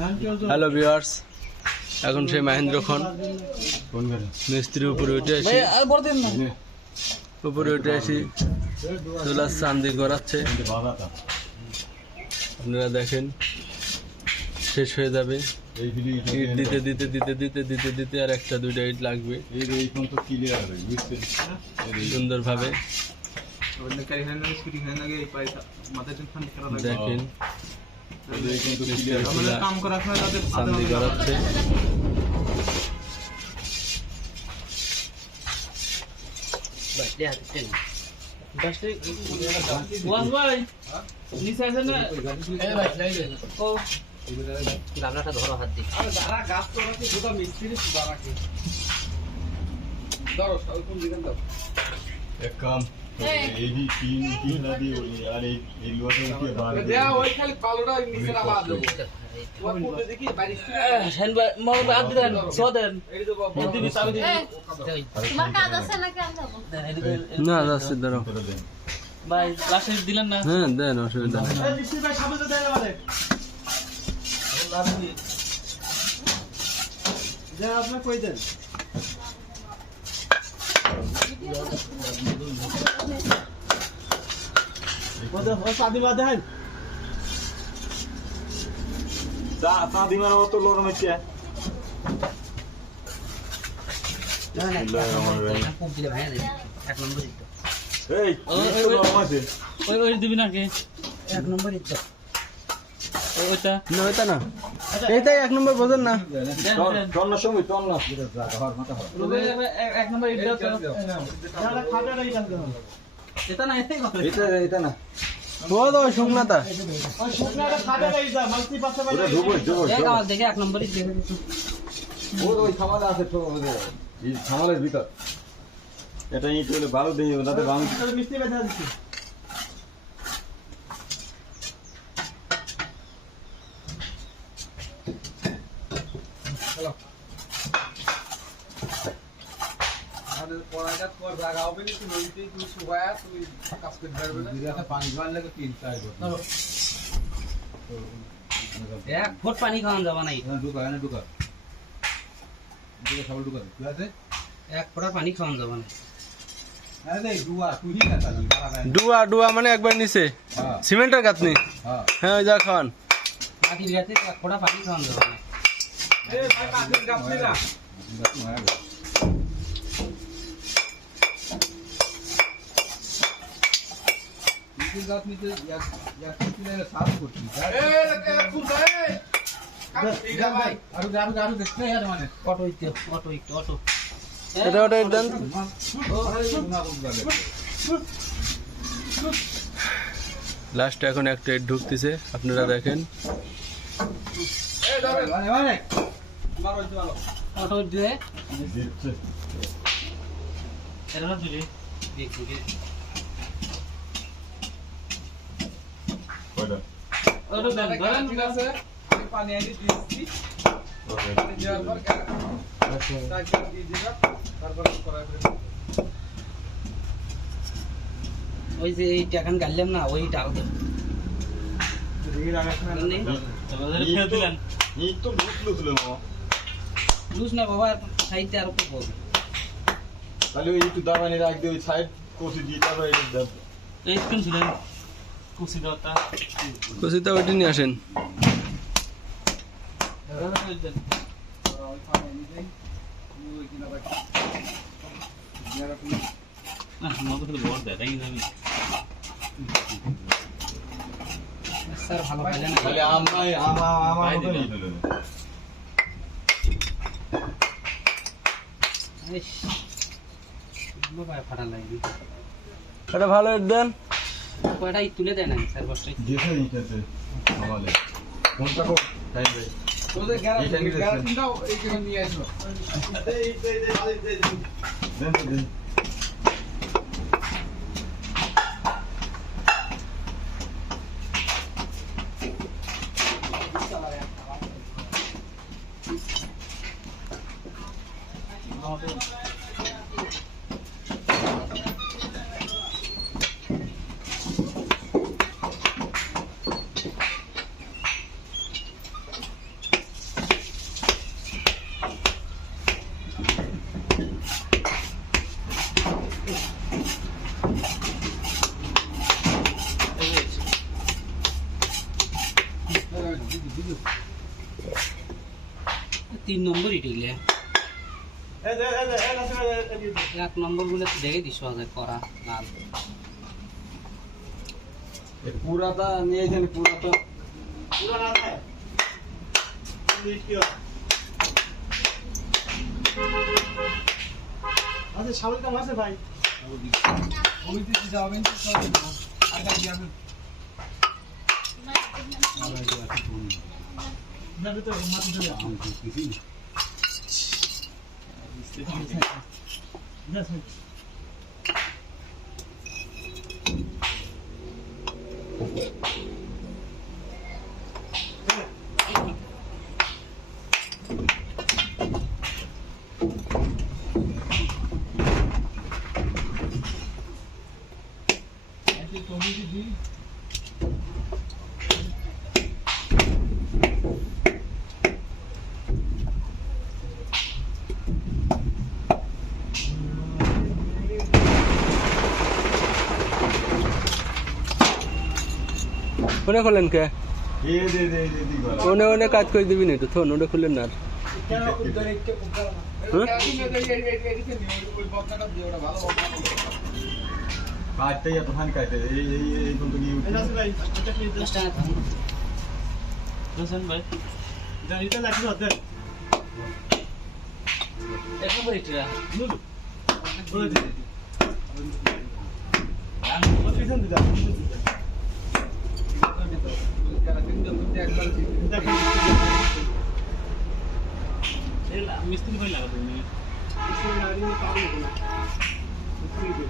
Hello viewers, এখন সেই মহেন্দ্র খন মিস্ত্রি উপরে উঠে আসি চুলার চান্দি করাচ্ছে। আপনারা দেখেন শেষ হয়ে যাবে, ইট দিতে দিতে দিতে দিতে দিতে দিতে আর একটা দুইটা ইট লাগবে সুন্দরভাবে। দেখেন চান্দি করাচ্ছে। গামলাটা ধরো হাত দিয়ে এক কাম এই তিন না দিয়ে বলি আর এই লোটা উঠিয়ে বার দেয়া ওই খালি পালোটা নিচে রাখা দাও তোমার পুরো দেখি বাইরে সেন ভাই মো বাদ দেন সোদেন এই তো বাবা দিদি চাবি দিদি তোমার কাজ আছে নাকি না যাচ্ছে দাঁড়াও ভাই লাস্টে দিলেন না? হ্যাঁ দেন, অসুবিধা নেই। এই দিদি ভাই সামনে তো দেন আমাদের লাভি যা আপনি কই দেন তো লোন হচ্ছে দিবি নাকি? এক নম্বর ওইটা না ওইটা না, এইটাই এক নম্বর বোঝেন না। এক নম্বর এটা না শুকনাতা দেখে এক নম্বরই সামালের ভিতর এটা ইট হলে ভালো দিয়ে তাতে মিস্ত্রি বেঁধে দিচ্ছি। এক ফুট পানি খাওয়ান যাবা নাই, এক ফোঁটা পানি খাওয়ান যাবা না। ডুয়া ডুয়া মানে একবার নিচে সিমেন্টের গাঁথনি। হ্যাঁ ওই যা খাওয়ান মাটির গাছে এক ফোঁটা পানি খাওয়ান যাবা না। এটা ওটা দেন। লাস্টে এখন একটা ইট ঢুকতেছে, আপনারা দেখেন। ওই যে এইটা এখন গাইলাম না, ওই ডাল দেব লুজ না বাবা, সাইডে আর উপর বল তাহলে ওই একটু দাবানি রাখ দিয়ে ওই সাইড কষি দিয়ে তারপর এটা দেব। এই কোন ছিলেন কুচি দাওটা কষিটা ওইটা নিয়ে আসেন। স্যার ভালো পাইলেন তাহলে আমার ফাটা লাগবে। এটা ভালো ইট দেন। কয়টা তুলে দেয় না স্যার বসটাই দেখে নিতেছে আমালে কোনটা কো তাই ভাই ওদের গ্যারান্টিটাও এইখানে নিয়ে আসলো। দেন 3 নম্বর ইটিলে 1 নম্বর গুলো দেখে দিছো আজ করা লাল পুরাটা নিয়ে যান পুরাটা পুরা না থাকে আচ্ছা শাওল কাম আছে ভাই ওই দিতে যাবেন তো সব আগা দিয়ে আসেন না তো মাছ ধরে আম কিছু না স্যার ওনে খুলেন কে এ দে দে দে দি গলা ওনে ওনে কাজ করে দিবি না তো থন ওনে খুলেন না কেন উদ্ধার একটু উদ্ধার কাটতেই এত হান কাটে এই কোন কি ভাই এটা কি দশটা না থাম দশন ভাই জানিটা লাগি হতে এক নম্বর ইটিরা বলে দি আমি পিছন দিদা মিস্ত্রি ভাই লাগা তুমি মিস্ত্রি গাড়ি में काम नहीं करना मिस्त्री को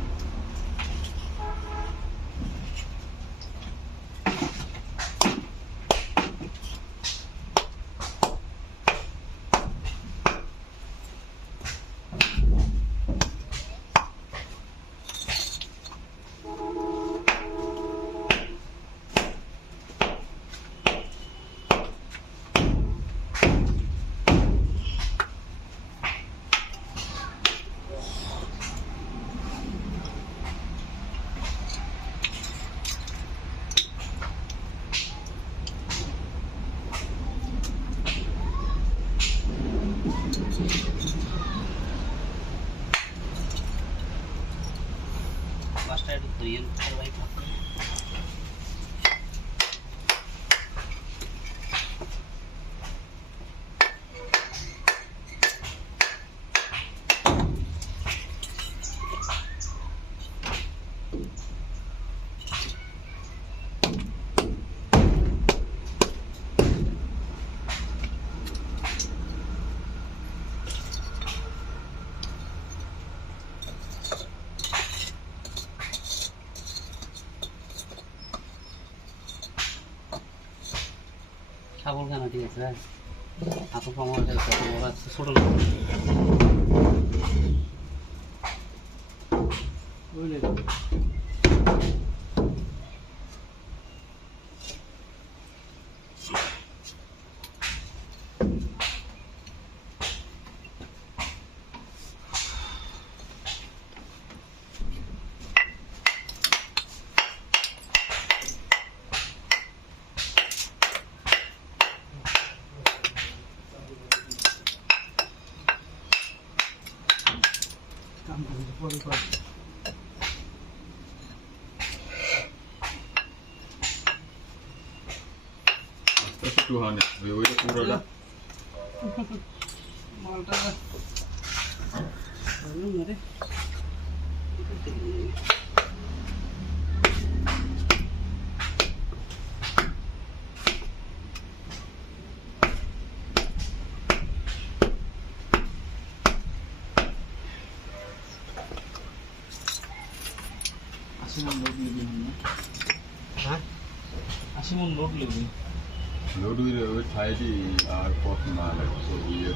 পাঁচটা ধরিয়ে ভাই ছাগল কেন ঠিক আছে এত সময় ছোট বুঝলে একটু হানে ওইটা পুরোটা মালটা রে আসিমন লোড লিবি লোড হইলে ওই সাইডে আর কত না লাগে তো ইয়ে